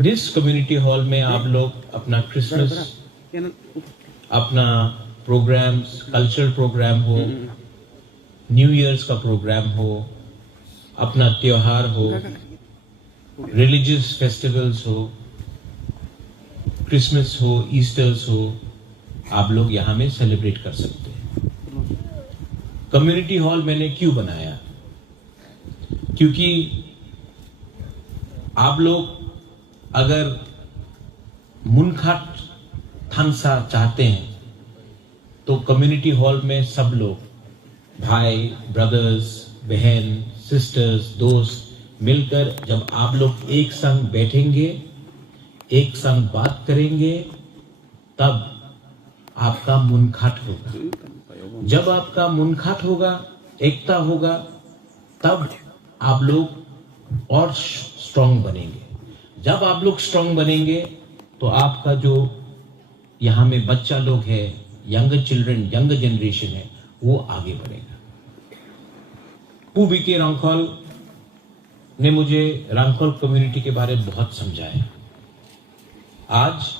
जिस community hall में आप लोग अपना क्रिसमस, अपना प्रोग्राम्स, कल्चरल प्रोग्राम हो, न्यू ईयर्स का प्रोग्राम हो, अपना त्योहार हो, रिलीजियस फेस्टिवल्स हो, क्रिसमस हो, ईस्टर्स हो, आप लोग यहाँ में सेलिब्रेट कर सकते हैं। कम्युनिटी हॉल मैंने क्यों बनाया? क्योंकि आप लोग अगर मुनखाट थानसा चाहते हैं तो कम्युनिटी हॉल में सब लोग, भाई, ब्रदर्स, बहन, सिस्टर्स, दोस्त मिलकर जब आप लोग एक संग बैठेंगे, एक संग बात करेंगे, तब आपका मुनखाट होगा। जब आपका मुनखाट होगा, एकता होगा, तब आप लोग और स्ट्रांग बनेंगे। जब आप लोग स्ट्रांग बनेंगे तो आपका जो यहाँ में बच्चा लोग है, यंगर चिल्ड्रन, यंगर जनरेशन है, वो आगे बढ़ेगा। पूबी के रांखोल ने मुझे रांखोल कम्युनिटी के बारे में बहुत समझाया। आज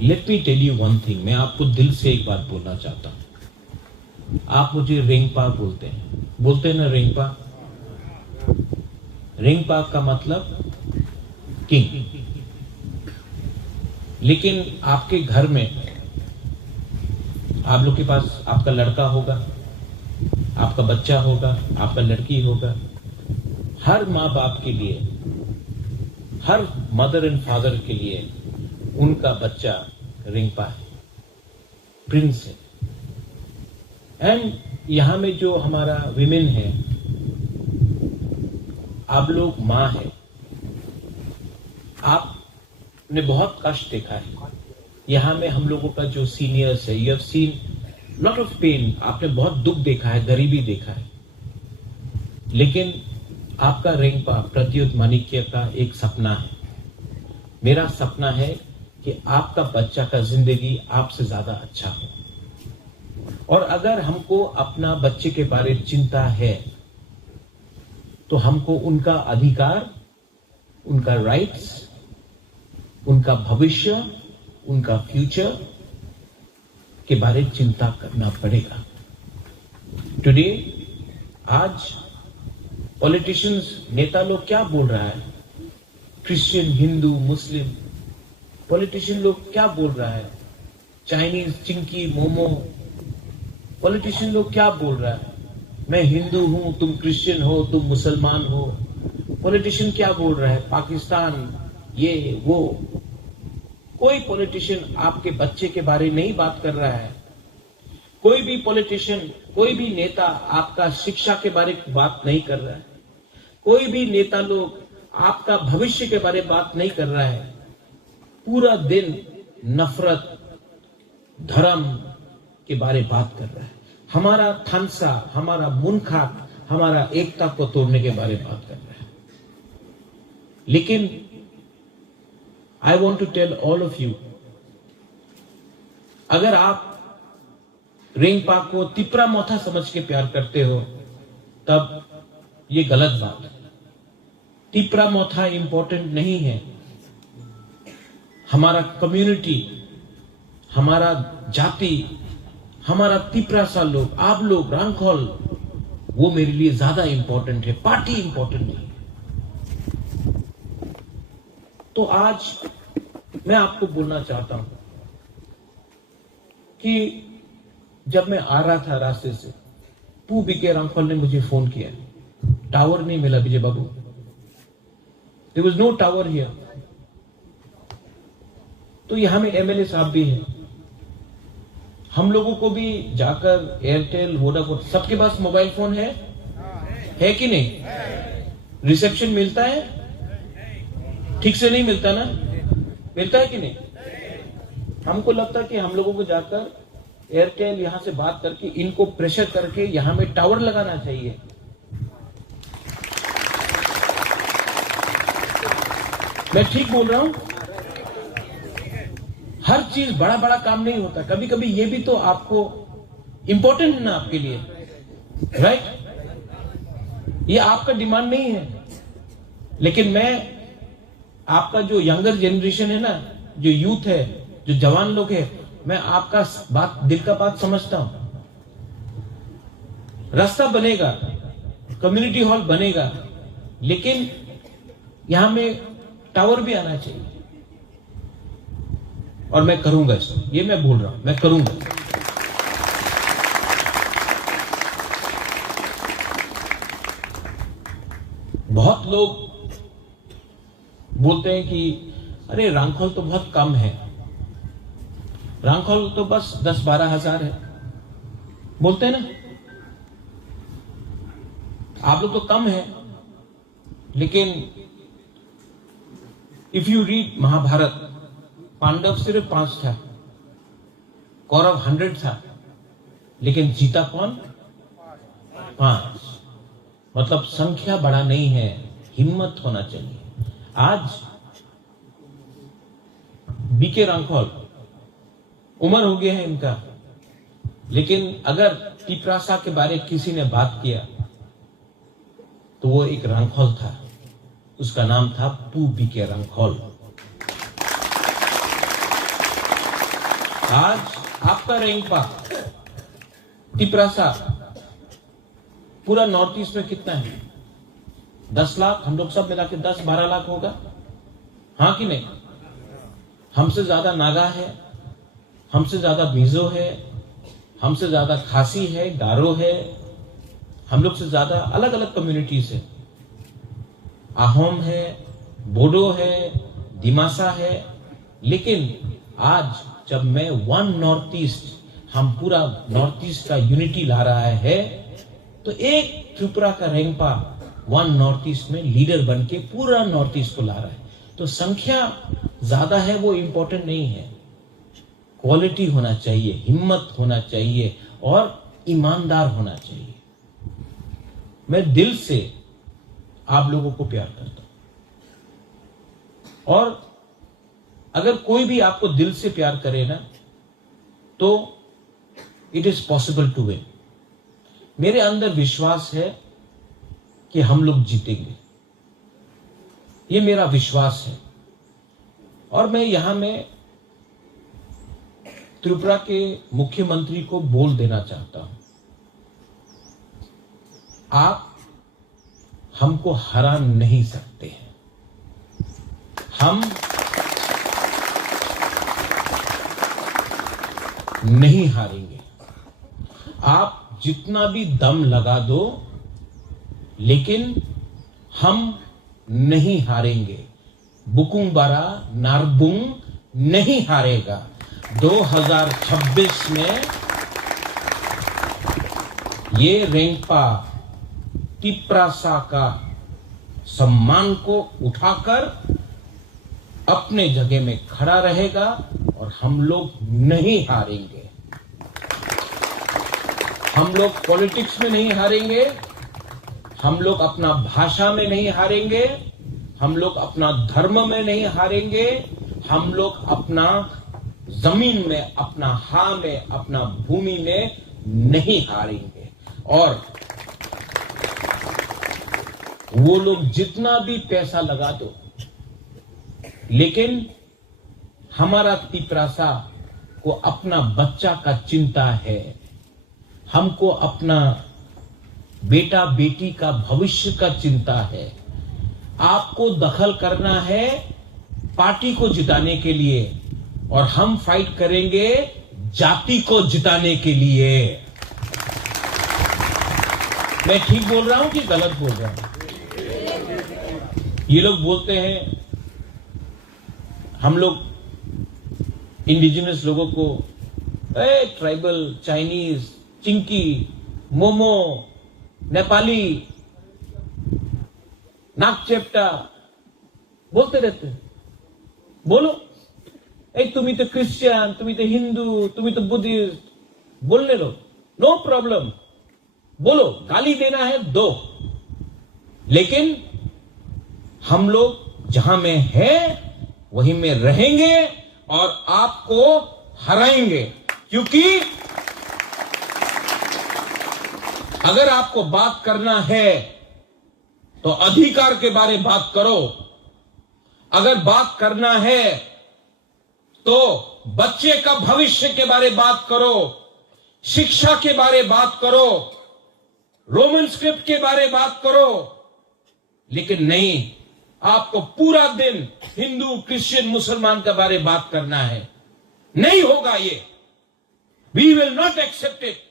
let me tell you one thing, मैं आपको दिल से एक बात बोलना चाहता हूं। आप मुझे रेंगपा बोलते हैं ना, रेंगपा। रेंगपा का मतलब किंग। लेकिन आपके घर में आप लोग के पास आपका लड़का होगा, आपका बच्चा होगा, आपका लड़की होगा। हर माँ बाप के लिए, हर मदर एंड फादर के लिए उनका बच्चा रिंगपा है, प्रिंस है। एंड यहां में जो हमारा विमेन है, आप लोग माँ है। आपने बहुत कष्ट देखा है। यहां में हम लोगों का जो सीनियर्स है, you have seen lot of pain. आपने बहुत दुख देखा है, गरीबी देखा है। लेकिन आपका रिंगपा प्रत्युत माणिक्य का एक सपना है। मेरा सपना है कि आपका बच्चा का जिंदगी आपसे ज्यादा अच्छा हो। और अगर हमको अपना बच्चे के बारे में चिंता है तो हमको उनका अधिकार, उनका राइट्स, उनका भविष्य, उनका फ्यूचर के बारे में चिंता करना पड़ेगा। टुडे, आज पॉलिटिशियंस, नेता लोग क्या बोल रहा है? क्रिश्चियन, हिंदू, मुस्लिम पॉलिटिशियन लोग क्या बोल रहा है? चाइनीज, चिंकी, मोमो पॉलिटिशियन लोग क्या बोल रहा है? मैं हिंदू हूं, तुम क्रिश्चियन हो, तुम मुसलमान हो। पॉलिटिशियन क्या बोल रहा है? पाकिस्तान, ये वो। कोई पॉलिटिशियन आपके बच्चे के बारे में नहीं बात कर रहा है। कोई भी पॉलिटिशियन, कोई भी नेता आपका शिक्षा के बारे में बात नहीं कर रहा है। कोई भी नेता लोग आपका भविष्य के बारे में बात नहीं कर रहा है। पूरा दिन नफरत, धर्म के बारे में बात कर रहा है। हमारा थानसा, हमारा मुनखाट, हमारा एकता को तोड़ने के बारे में बात कर रहा है। लेकिन I want to tell all of you, अगर आप रिंगपा को तिपरा मोथा समझ के प्यार करते हो, तब ये गलत बात है। तिपरा मोथा इंपॉर्टेंट नहीं है। हमारा कम्युनिटी, हमारा जाति, हमारा तिपरा सा लोग, आप लोग, रांखोल, वो मेरे लिए ज्यादा इंपॉर्टेंट है। पार्टी इंपॉर्टेंट नहीं है। तो आज मैं आपको बोलना चाहता हूं कि जब मैं आ रहा था रास्ते से, पूबी के रांखोल ने मुझे फोन किया। टावर नहीं मिला Vijay Babu, there was no tower here. तो यहां में एमएलए साहब भी हैं। हम लोगों को भी जाकर एयरटेल, वोडाफोन, सबके पास मोबाइल फोन है कि नहीं? रिसेप्शन मिलता है? ठीक से नहीं मिलता ना? मिलता है कि नहीं? हमको लगता है कि हम लोगों को जाकर एयरटेल यहां से बात करके, इनको प्रेशर करके यहां में टावर लगाना चाहिए। मैं ठीक बोल रहा हूं? हर चीज बड़ा बड़ा काम नहीं होता। कभी कभी ये भी तो आपको इंपॉर्टेंट है ना आपके लिए, राइट? ये आपका डिमांड नहीं है। लेकिन मैं आपका जो यंगर जनरेशन है ना, जो यूथ है, जो जवान लोग है, मैं आपका बात, दिल का बात समझता हूं। रास्ता बनेगा, कम्युनिटी हॉल बनेगा, लेकिन यहां में टावर भी आना चाहिए। और मैं करूंगा इसको, ये मैं बोल रहा हूं, मैं करूंगा। बहुत लोग बोलते हैं कि अरे रांखोल तो बहुत कम है, रांखोल तो बस 10-12 हजार है, बोलते हैं ना, आप लोग तो कम है। लेकिन if you read Mahabharata, Pandava सिर्फ 5 था, कौरव 100 था, लेकिन जीता कौन? 5। मतलब संख्या बड़ा नहीं है, हिम्मत होना चाहिए। आज बीके रांखोल उम्र हो गया है इनका, लेकिन अगर तिपरासा के बारे किसी ने बात किया तो वो एक रांखोल था, उसका नाम था पू बीके रांखोल। आज आपका रेंगपा तिपरासा पूरा नॉर्थ ईस्ट में कितना है? 10 लाख, हम लोग सब मिला के 10-12 लाख होगा, हाँ कि नहीं? हमसे ज्यादा नागा है, हमसे ज्यादा मिजो है, हमसे ज्यादा खासी है, गारो है, हम लोग से ज्यादा अलग अलग कम्युनिटीज है, आहोम है, बोडो है, दिमासा है। लेकिन आज जब मैं वन नॉर्थ ईस्ट, हम पूरा नॉर्थ ईस्ट का यूनिटी ला रहा है, तो एक त्रिपुरा का रेंगपा वन नॉर्थ ईस्ट में लीडर बन के पूरा नॉर्थ ईस्ट को ला रहा है। तो संख्या ज्यादा है वो इंपॉर्टेंट नहीं है, क्वालिटी होना चाहिए, हिम्मत होना चाहिए और ईमानदार होना चाहिए। मैं दिल से आप लोगों को प्यार करता हूं, और अगर कोई भी आपको दिल से प्यार करे ना, तो it is possible to win. मेरे अंदर विश्वास है कि हम लोग जीतेंगे, ये मेरा विश्वास है। और मैं यहां में त्रिपुरा के मुख्यमंत्री को बोल देना चाहता हूं, आप हमको हरा नहीं सकते हैं। हम नहीं हारेंगे। आप जितना भी दम लगा दो, लेकिन हम नहीं हारेंगे। बुकुंग बारा नारबुंग नहीं हारेगा। 2026 में ये रेंगपा तिपरासा का सम्मान को उठाकर अपने जगह में खड़ा रहेगा और हम लोग नहीं हारेंगे। हम लोग पॉलिटिक्स में नहीं हारेंगे, हम लोग अपना भाषा में नहीं हारेंगे, हम लोग अपना धर्म में नहीं हारेंगे, हम लोग अपना जमीन में, अपना हा में, अपना भूमि में नहीं हारेंगे। और वो लोग जितना भी पैसा लगा दो, लेकिन हमारा तिपरासा को अपना बच्चा का चिंता है, हमको अपना बेटा बेटी का भविष्य का चिंता है। आपको दखल करना है पार्टी को जिताने के लिए, और हम फाइट करेंगे जाति को जिताने के लिए। मैं ठीक बोल रहा हूं कि गलत बोल रहा हूं? ये लोग बोलते हैं, हम लोग इंडिजिनस लोगों को ट्राइबल, चाइनीज, चिंकी, मोमो, नेपाली, नागचेप्टा बोलते रहते हैं। बोलो, तुम्ही तो क्रिश्चियन, तुम्ही तो हिंदू, तुम्ही तो बुद्धिस्ट, बोलने लो, नो प्रॉब्लम, बोलो, गाली देना है दो, लेकिन हम लोग जहां में है वहीं में रहेंगे और आपको हराएंगे। क्योंकि अगर आपको बात करना है तो अधिकार के बारे बात करो। अगर बात करना है तो बच्चे का भविष्य के बारे बात करो, शिक्षा के बारे बात करो, रोमन स्क्रिप्ट के बारे बात करो, लेकिन नहीं, आपको पूरा दिन हिंदू, क्रिश्चियन, मुसलमान के बारे बात करना है। नहीं होगा ये। We will not accept it.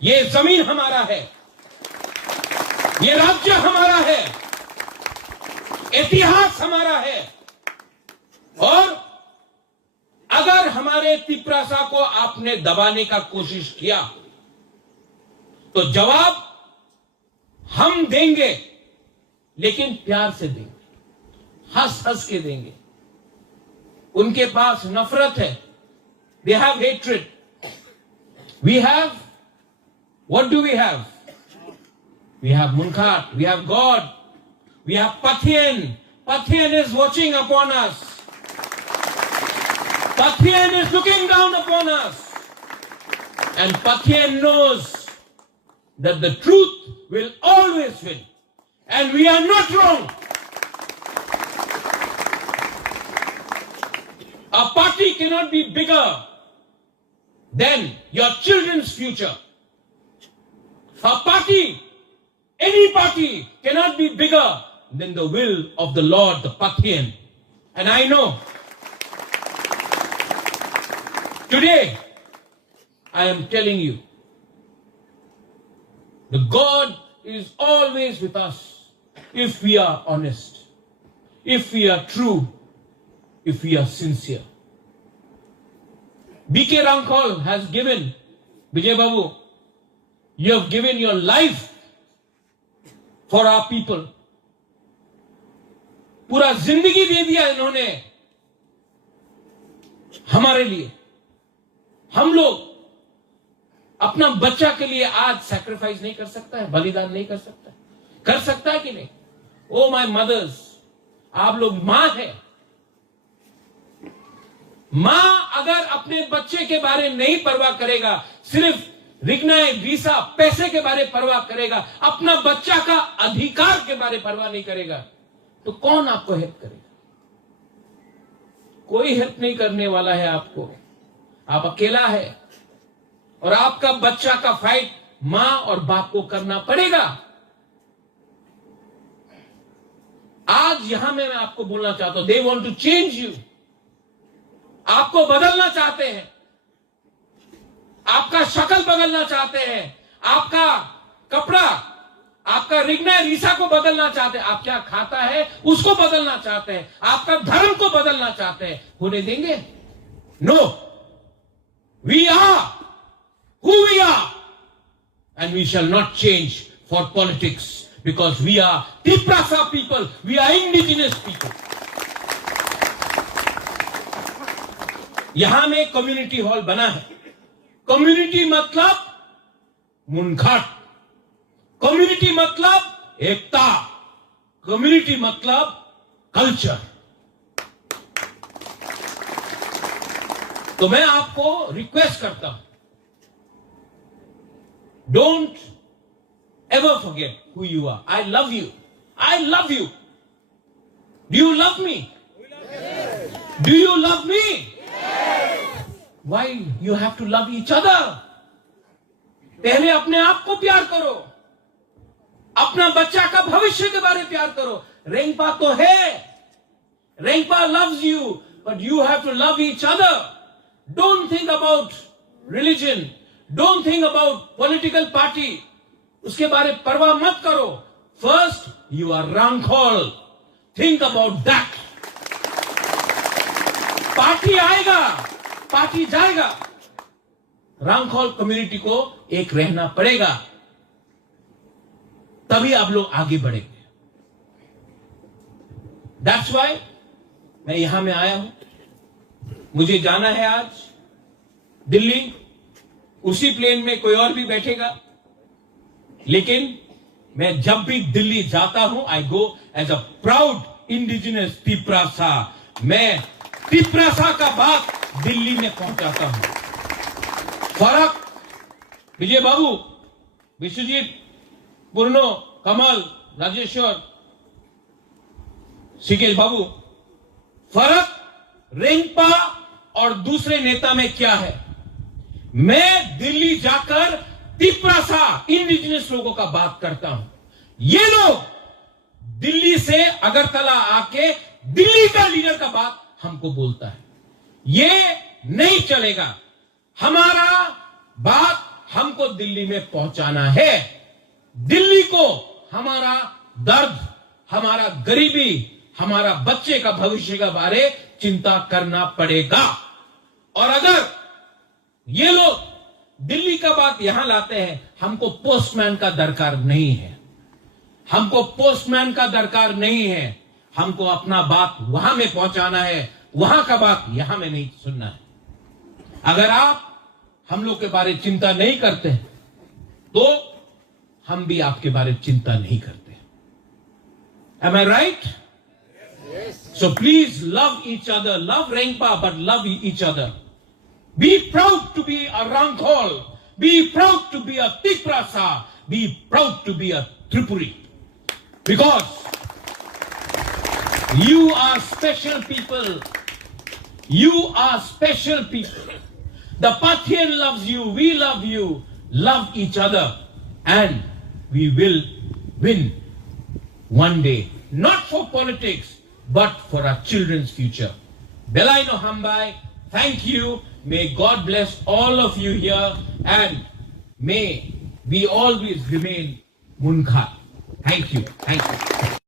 ये जमीन हमारा है, ये राज्य हमारा है, इतिहास हमारा है। और अगर हमारे तिप्रासा को आपने दबाने का कोशिश किया तो जवाब हम देंगे, लेकिन प्यार से देंगे, हंस हंस के देंगे। उनके पास नफरत है, they have hatred. We have, what do we have? We have Munkhat, we have God, we have Pathian. Pathian is watching upon us. Pathian is looking down upon us. And Pathian knows that the truth will always win. And we are not wrong. A party cannot be bigger than your children's future. A party, any party, cannot be bigger than the will of the Lord, the Pathian. And I know today I am telling you, the God is always with us if we are honest, if we are true, if we are sincere. B.K. Rankol has given, Vijay Babu, you have given your life for our people. पूरा जिंदगी दे दिया इन्होंने हमारे लिए। हम लोग अपना बच्चा के लिए आज सैक्रिफाइस नहीं कर सकता है, बलिदान नहीं कर सकता है? कर सकता है कि नहीं? ओ माय मदर्स, आप लोग मां है। मां अगर अपने बच्चे के बारे नहीं परवाह करेगा, सिर्फ रिग्नाए वीसा पैसे के बारे परवाह करेगा, अपना बच्चा का अधिकार के बारे परवाह नहीं करेगा, तो कौन आपको हेल्प करेगा? कोई हेल्प नहीं करने वाला है आपको। आप अकेला है और आपका बच्चा का फाइट मां और बाप को करना पड़ेगा। आज यहां मैं आपको बोलना चाहता हूं, they want to change you. आपको बदलना चाहते हैं, आपका शक्ल बदलना चाहते हैं, आपका कपड़ा, आपका रिग्ना रीसा को बदलना चाहते हैं, आप क्या खाता है उसको बदलना चाहते हैं, आपका धर्म को बदलना चाहते हैं। होने देंगे? No, we are who we are and we shall not change for politics, because we are Tiprasa people, we are indigenous people. यहां में कम्युनिटी हॉल बना है। कम्युनिटी मतलब मुनघाट, कम्युनिटी मतलब एकता, कम्युनिटी मतलब कल्चर। तो मैं आपको रिक्वेस्ट करता हूं, don't ever forget who you are. I love you, I love you. Do you love me? Do you love me? Why you have to love each other? पहले अपने आप को प्यार करो, अपना बच्चा का भविष्य के बारे में प्यार करो। रेंगपा तो है, रेंगपा loves you, but you have to love each other. Don't think about religion, don't think about political party. उसके बारे में परवाह मत करो। First, you are Rankol. Think about that. Party आएगा, पार्टी जाएगा, रामखोल कम्युनिटी को एक रहना पड़ेगा, तभी आप लोग आगे बढ़ेंगे। दैट्स वाई मैं यहां में आया हूं। मुझे जाना है आज दिल्ली, उसी प्लेन में कोई और भी बैठेगा, लेकिन मैं जब भी दिल्ली जाता हूं, I go as a proud indigenous Tiprasa. मैं तिप्रासा का बात दिल्ली में पहुंचाता हूं। फरक विजय बाबू, विश्वजीत, पूर्णो, कमल, राजेश्वर, सीकेश बाबू, फर्क रेंगपा और दूसरे नेता में क्या है? मैं दिल्ली जाकर तिपरासा इंडिजिनस लोगों का बात करता हूं। ये लोग दिल्ली से अगरतला आके दिल्ली का लीडर का बात हमको बोलता है। ये नहीं चलेगा। हमारा बात हमको दिल्ली में पहुंचाना है। दिल्ली को हमारा दर्द, हमारा गरीबी, हमारा बच्चे का भविष्य का बारे चिंता करना पड़ेगा। और अगर ये लोग दिल्ली का बात यहां लाते हैं, हमको पोस्टमैन का दरकार नहीं है। हमको पोस्टमैन का दरकार नहीं है। हमको अपना बात वहां में पहुंचाना है, वहां का बात यहां में नहीं सुनना है। अगर आप हम लोग के बारे में चिंता नहीं करते तो हम भी आपके बारे में चिंता नहीं करते। Am I right? Yes. So please love each other. Love Rengpa, but love each other. Be proud to be a Rangkhol. Be proud to be a Tiprasa. Be proud to be a Tripuri. Because you are special people. You are special people. The Pathian loves you. We love you. Love each other. And we will win one day. Not for politics, but for our children's future. Belaino Hambai, thank you. May God bless all of you here. And may we always remain Munkha. Thank you. Thank you.